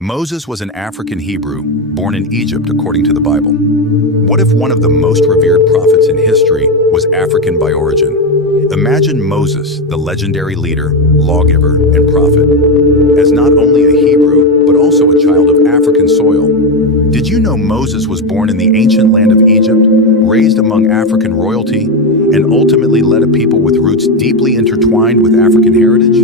Moses was an African Hebrew, born in Egypt according to the Bible. What if one of the most revered prophets in history was African by origin? Imagine Moses, the legendary leader, lawgiver, and prophet, as not only a Hebrew, but also a child of African soil. Did you know Moses was born in the ancient land of Egypt, raised among African royalty, and ultimately led a people with roots deeply intertwined with African heritage?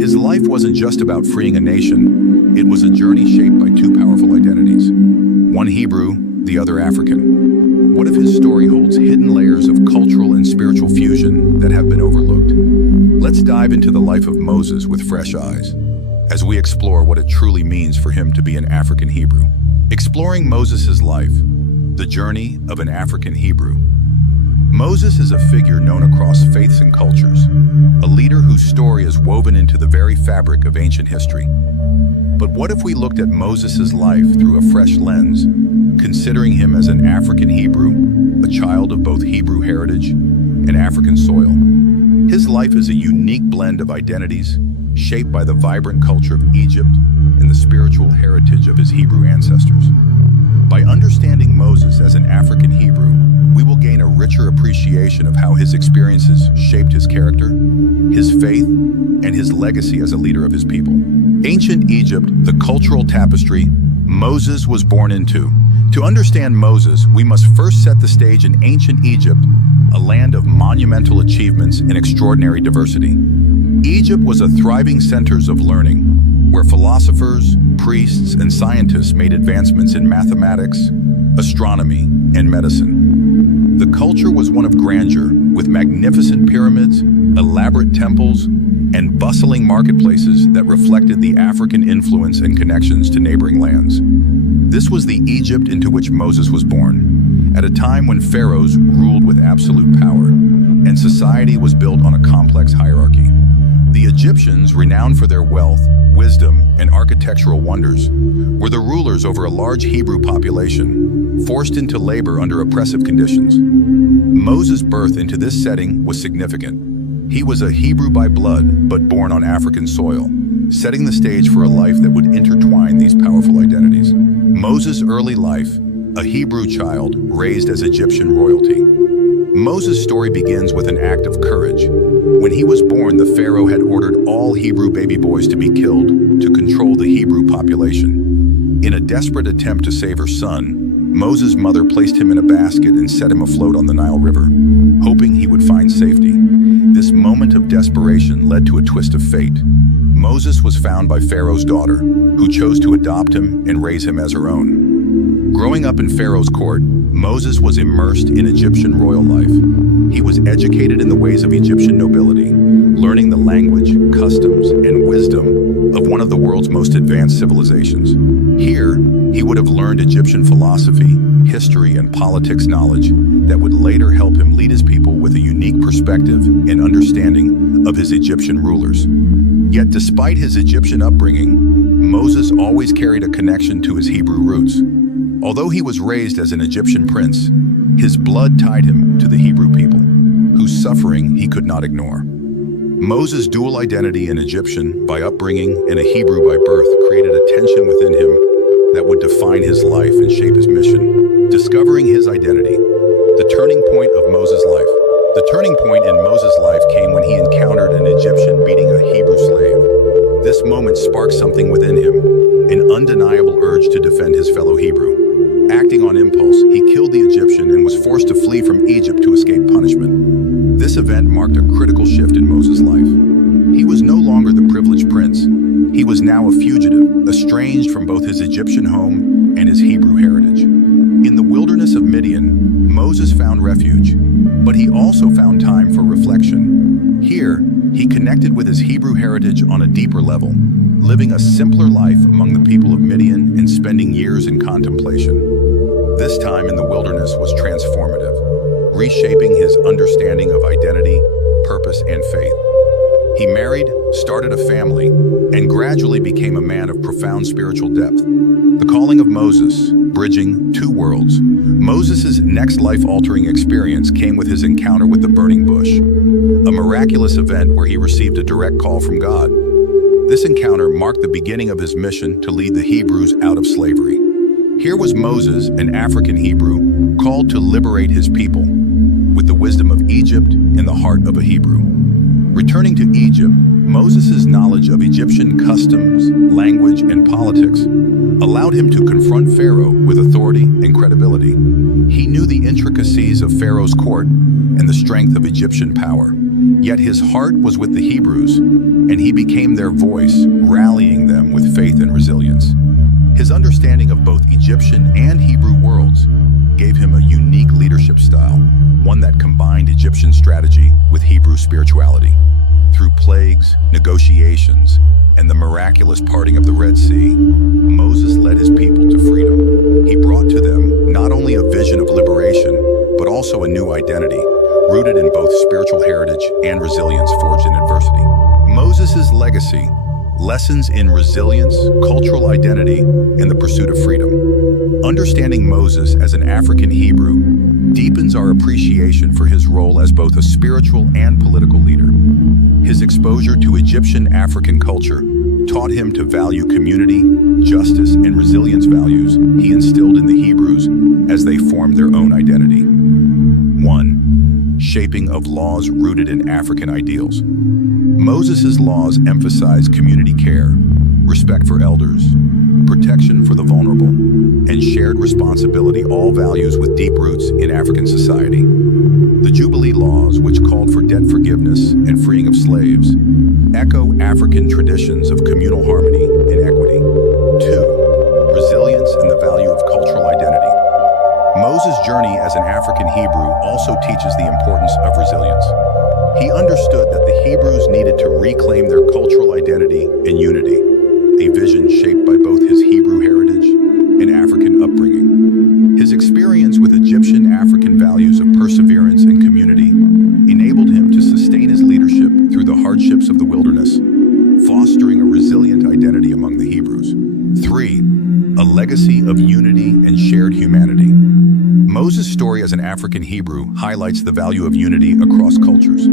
His life wasn't just about freeing a nation. It was a journey shaped by two powerful identities, one Hebrew, the other African. What if his story holds hidden layers of cultural and spiritual fusion that have been overlooked? Let's dive into the life of Moses with fresh eyes, as we explore what it truly means for him to be an African Hebrew. Exploring Moses' life, the journey of an African Hebrew. Moses is a figure known across faiths and cultures, a leader whose story is woven into the very fabric of ancient history. But what if we looked at Moses' life through a fresh lens, considering him as an African Hebrew, a child of both Hebrew heritage and African soil? His life is a unique blend of identities, shaped by the vibrant culture of Egypt and the spiritual heritage of his Hebrew ancestors. By understanding Moses as an African Hebrew, we will gain a richer appreciation of how his experiences shaped his character, his faith, and his legacy as a leader of his people. Ancient Egypt, the cultural tapestry Moses was born into. To understand Moses, we must first set the stage in ancient Egypt, a land of monumental achievements and extraordinary diversity. Egypt was a thriving center of learning, where philosophers, priests, and scientists made advancements in mathematics, astronomy, and medicine. The culture was one of grandeur, with magnificent pyramids, elaborate temples, and bustling marketplaces that reflected the African influence and connections to neighboring lands. This was the Egypt into which Moses was born, at a time when pharaohs ruled with absolute power, and society was built on a complex hierarchy. The Egyptians, renowned for their wealth, wisdom, and architectural wonders, were the rulers over a large Hebrew population, forced into labor under oppressive conditions. Moses' birth into this setting was significant. He was a Hebrew by blood, but born on African soil, setting the stage for a life that would intertwine these powerful identities. Moses' early life, a Hebrew child raised as Egyptian royalty. Moses' story begins with an act of courage. When he was born, the Pharaoh had ordered all Hebrew baby boys to be killed to control the Hebrew population. In a desperate attempt to save her son, Moses' mother placed him in a basket and set him afloat on the Nile River, hoping he would find safety. This moment of desperation led to a twist of fate. Moses was found by Pharaoh's daughter, who chose to adopt him and raise him as her own. Growing up in Pharaoh's court, Moses was immersed in Egyptian royal life. He was educated in the ways of Egyptian nobility, learning the language, customs, and wisdom of one of the world's most advanced civilizations. Here, he would have learned Egyptian philosophy, history, and politics knowledge that would later help him lead his people with a unique perspective and understanding of his Egyptian rulers. Yet despite his Egyptian upbringing, Moses always carried a connection to his Hebrew roots. Although he was raised as an Egyptian prince, his blood tied him to the Hebrew people, whose suffering he could not ignore. Moses' dual identity, an Egyptian by upbringing and a Hebrew by birth, created a tension within him that would define his life and shape his mission. Discovering his identity, the turning point of Moses' life. The turning point in Moses' life came when he encountered an Egyptian beating a Hebrew slave. This moment sparked something within him, an undeniable urge to defend his fellow Hebrew. Acting on impulse, he killed the Egyptian and was forced to flee from Egypt to escape punishment. This event marked a critical shift in Moses' life. He was no longer the privileged prince. He was now a fugitive, estranged from both his Egyptian home and his Hebrew heritage. In the wilderness of Midian, Moses found refuge, but he also found time for reflection. Here, he connected with his Hebrew heritage on a deeper level, living a simpler life among the people of Midian and spending years in contemplation. This time in the wilderness was transformative, reshaping his understanding of identity, purpose, and faith. He married, started a family, and gradually became a man of profound spiritual depth. The calling of Moses, bridging two worlds. Moses' next life-altering experience came with his encounter with the burning bush, a miraculous event where he received a direct call from God. This encounter marked the beginning of his mission to lead the Hebrews out of slavery. Here was Moses, an African Hebrew, called to liberate his people, with the wisdom of Egypt in the heart of a Hebrew. Returning to Egypt, Moses' knowledge of Egyptian customs, language, and politics allowed him to confront Pharaoh with authority and credibility. He knew the intricacies of Pharaoh's court and the strength of Egyptian power. Yet his heart was with the Hebrews, and he became their voice, rallying them with faith and resilience. His understanding of both Egyptian and Hebrew worlds gave him a unique leadership style, one that combined Egyptian strategy with Hebrew spirituality. Through plagues, negotiations, and the miraculous parting of the Red Sea, Moses led his people to freedom. He brought to them not only a vision of liberation, but also a new identity, rooted in both spiritual heritage and resilience forged in adversity. Moses' legacy, lessons in resilience, cultural identity, and the pursuit of freedom. Understanding Moses as an African Hebrew deepens our appreciation for his role as both a spiritual and political leader. His exposure to Egyptian African culture taught him to value community, justice, and resilience values he instilled in the Hebrews as they formed their own identity. 1. Shaping of laws rooted in African ideals. Moses' laws emphasize community care, respect for elders, protection for the vulnerable, and shared responsibility, all values with deep roots in African society. The Jubilee laws, which called for debt forgiveness and freeing of slaves, echo African traditions of communal harmony and equity. 2. Resilience and the value of cultural identity. Moses' journey as an African Hebrew also teaches the importance of resilience. He understood that the Hebrews needed to reclaim their cultural identity and unity, a vision shaped by both his Hebrew heritage and African upbringing. His experience with Egyptian African values of perseverance and community enabled him to sustain his leadership through the hardships of the wilderness, fostering a resilient identity among the Hebrews. 3. A legacy of unity and shared humanity. Moses' story as an African Hebrew highlights the value of unity across cultures.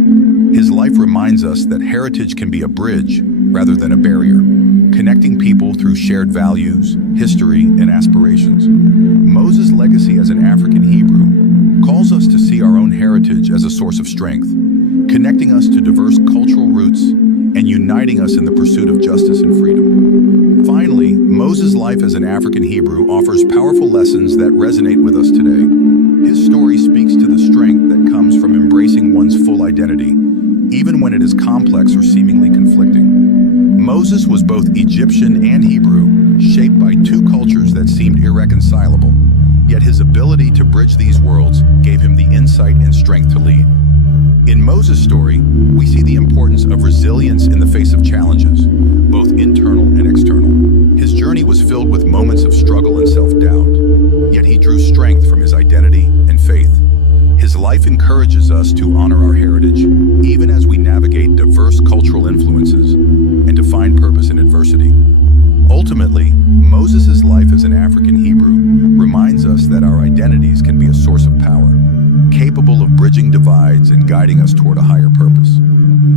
His life reminds us that heritage can be a bridge rather than a barrier, connecting people through shared values, history, and aspirations. Moses' legacy as an African Hebrew calls us to see our own heritage as a source of strength, connecting us to diverse cultural roots and uniting us in the pursuit of justice and freedom. Finally, Moses' life as an African Hebrew offers powerful lessons that resonate with us today. His story speaks to the strength that comes from embracing one's full identity, even when it is complex or seemingly conflicting. Moses was both Egyptian and Hebrew, shaped by two cultures that seemed irreconcilable. Yet his ability to bridge these worlds gave him the insight and strength to lead. In Moses' story, we see the importance of resilience in the face of challenges, both internal and external. His journey was filled with moments of struggle and self-doubt, yet he drew strength from his identity and faith. His life encourages us to honor our heritage, even as we navigate diverse cultural influences, and to find purpose in adversity. Ultimately, Moses' life as an African Hebrew reminds us that our identities can be a source of power, capable of bridging divides and guiding us toward a higher purpose.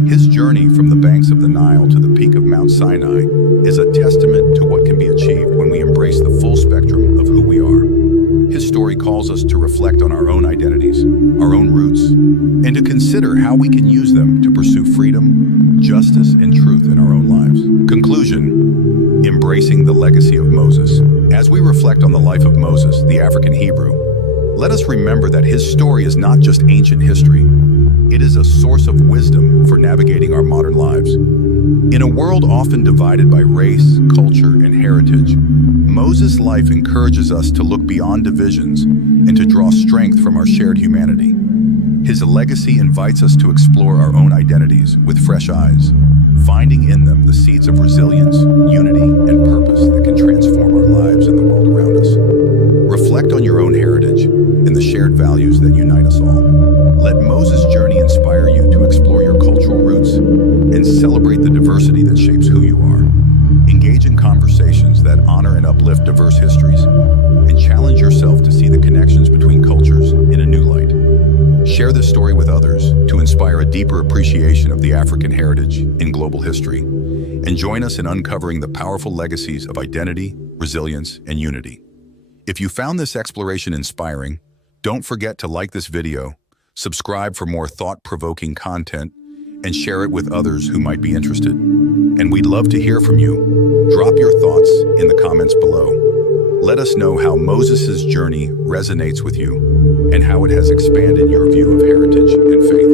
His journey from the banks of the Nile to the peak of Mount Sinai is a testament to what can be achieved when we embrace the full spectrum of who we are. His story calls us to reflect on our own identities, our own roots, and to consider how we can use them to pursue freedom, justice, and truth in our own lives. Conclusion: embracing the legacy of Moses. As we reflect on the life of Moses, the African Hebrew, let us remember that his story is not just ancient history. It is a source of wisdom for navigating our modern lives. In a world often divided by race, culture, and heritage, Moses' life encourages us to look beyond divisions and to draw strength from our shared humanity. His legacy invites us to explore our own identities with fresh eyes, finding in them the seeds of resilience, unity, and purpose that can transform our lives and the world around us. Reflect on your own heritage and the shared values that unite us all. Let Moses' journey inspire you to explore your cultural roots and celebrate the diversity that shapes who you are. Engage in conversations that honor and uplift diverse histories, and challenge yourself to see the connections between cultures in a new light. Share this story with others to inspire a deeper appreciation of the African heritage in global history. and join us in uncovering the powerful legacies of identity, resilience, and unity. If you found this exploration inspiring, don't forget to like this video, subscribe for more thought-provoking content, and share it with others who might be interested. And we'd love to hear from you. Drop your thoughts in the comments below. Let us know how Moses' journey resonates with you and how it has expanded your view of heritage and faith.